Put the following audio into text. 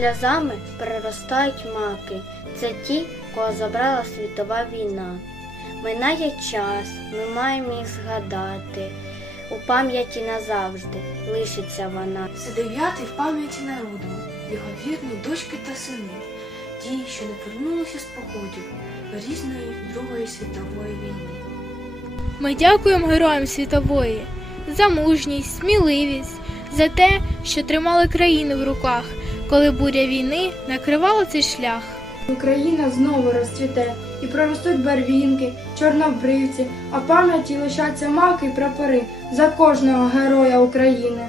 сльозами переростають маки. Це ті, кого забрала світова війна. Минає час, ми маємо їх згадати. У пам'яті назавжди лишиться вона. Це дев'ятий в пам'яті народу, його вірні дочки та сини, ті, що не повернулися з походів різної Другої світової війни. Ми дякуємо героям світової за мужність, сміливість, за те, що тримали країну в руках, коли буря війни накривала цей шлях. Україна знову розцвіте і проростуть барвінки, чорнобривці, а в пам'яті лишаться маки і прапори за кожного героя України.